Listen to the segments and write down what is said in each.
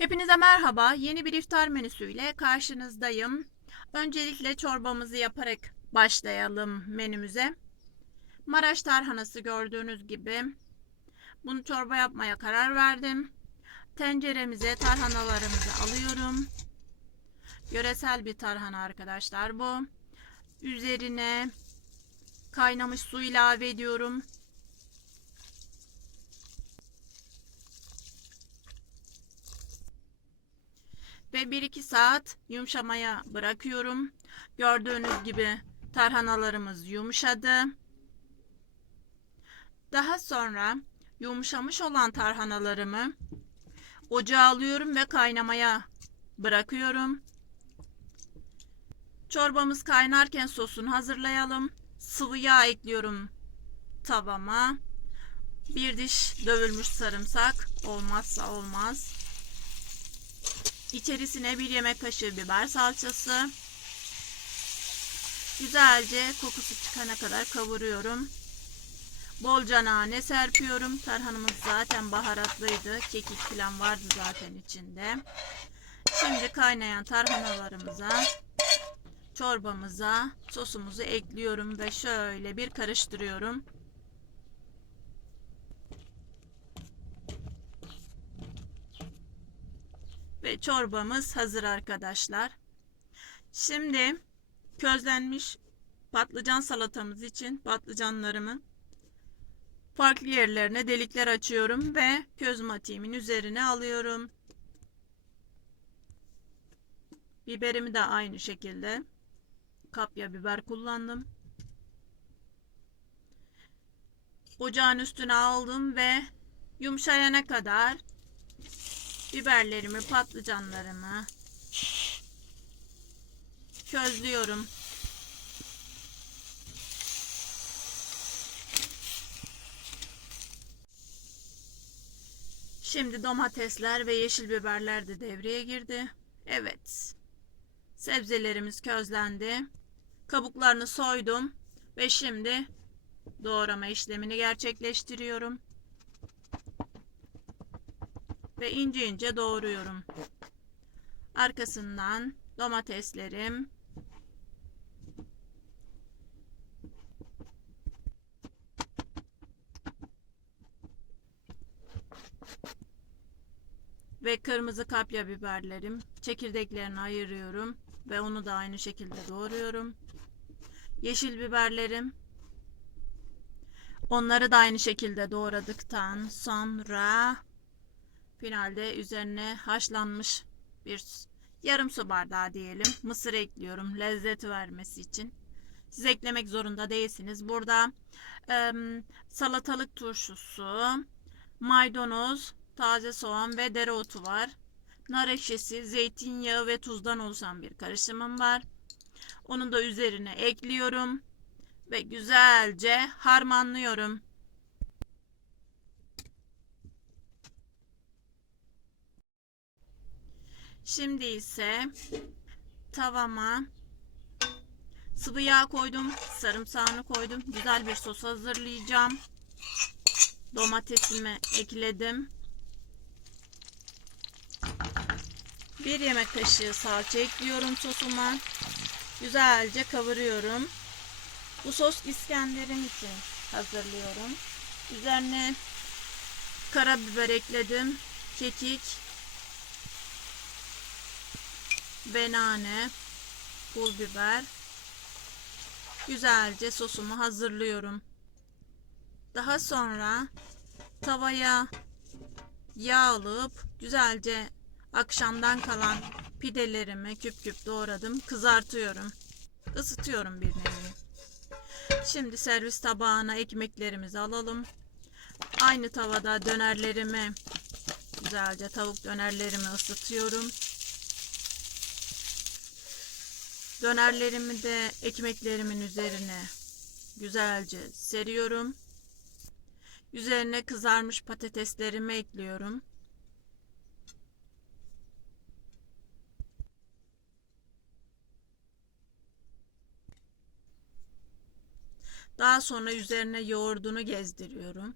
Hepinize merhaba. Yeni bir iftar menüsüyle karşınızdayım. Öncelikle çorbamızı yaparak başlayalım menümüze. Maraş tarhanası gördüğünüz gibi. Bunu çorba yapmaya karar verdim. Tenceremize tarhanalarımızı alıyorum. Yöresel bir tarhana arkadaşlar bu. Üzerine kaynamış su ilave ediyorum. Ve 1-2 saat yumuşamaya bırakıyorum. Gördüğünüz gibi tarhanalarımız yumuşadı. Daha sonra yumuşamış olan tarhanalarımı ocağa alıyorum ve kaynamaya bırakıyorum. Çorbamız kaynarken sosunu hazırlayalım. Sıvı yağ ekliyorum tavama. Bir diş dövülmüş sarımsak olmazsa olmaz. İçerisine bir yemek kaşığı biber salçası. Güzelce kokusu çıkana kadar kavuruyorum. Bolca nane serpiyorum. Tarhanımız zaten baharatlıydı. Kekik falan vardı zaten içinde. Şimdi kaynayan tarhanalarımıza, çorbamıza sosumuzu ekliyorum ve şöyle bir karıştırıyorum. Ve çorbamız hazır arkadaşlar. Şimdi közlenmiş patlıcan salatamız için patlıcanlarımı farklı yerlerine delikler açıyorum ve köz matiğimin üzerine alıyorum. Biberimi de aynı şekilde kapya biber kullandım. Ocağın üstüne aldım ve yumuşayana kadar biberlerimi, patlıcanlarımı közlüyorum. Şimdi domatesler ve yeşil biberler de devreye girdi. Evet. Sebzelerimiz közlendi. Kabuklarını soydum ve şimdi doğrama işlemini gerçekleştiriyorum ve ince ince doğruyorum. Arkasından domateslerim ve kırmızı kapya biberlerim çekirdeklerini ayırıyorum ve onu da aynı şekilde doğruyorum. Yeşil biberlerim onları da aynı şekilde doğradıktan sonra Finalde üzerine haşlanmış bir yarım su bardağı diyelim mısır ekliyorum lezzet vermesi için. Siz eklemek zorunda değilsiniz. Burada e, salatalık turşusu, maydanoz, taze soğan ve dereotu var. Nar ekşisi, zeytinyağı ve tuzdan oluşan bir karışımım var. Onu da üzerine ekliyorum ve güzelce harmanlıyorum. Şimdi ise tavama sıvı yağ koydum. Sarımsağını koydum. Güzel bir sos hazırlayacağım. Domatesimi ekledim. Bir yemek kaşığı salça ekliyorum sosuma. Güzelce kavuruyorum. Bu sos İskender'im için hazırlıyorum. Üzerine karabiber ekledim. Kekik, ve nane, pul biber. Güzelce sosumu hazırlıyorum. Daha sonra tavaya yağ alıp güzelce akşamdan kalan pidelerimi küp küp doğradım. Kızartıyorum. Isıtıyorum bir nevi. Şimdi servis tabağına ekmeklerimizi alalım. Aynı tavada dönerlerimi güzelce tavuk dönerlerimi ısıtıyorum. Dönerlerimi de ekmeklerimin üzerine güzelce seriyorum. Üzerine kızarmış patateslerimi ekliyorum. Daha sonra üzerine yoğurdunu gezdiriyorum.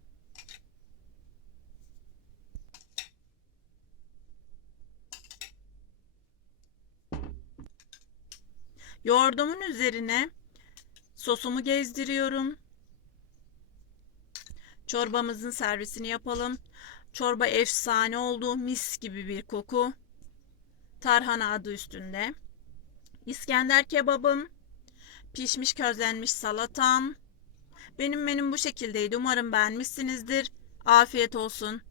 Yoğurdumun üzerine sosumu gezdiriyorum. Çorbamızın servisini yapalım. Çorba efsane oldu. Mis gibi bir koku. Tarhana adı üstünde. İskender kebabım. Pişmiş közlenmiş salatam. Benim menüm bu şekildeydi. Umarım beğenmişsinizdir. Afiyet olsun.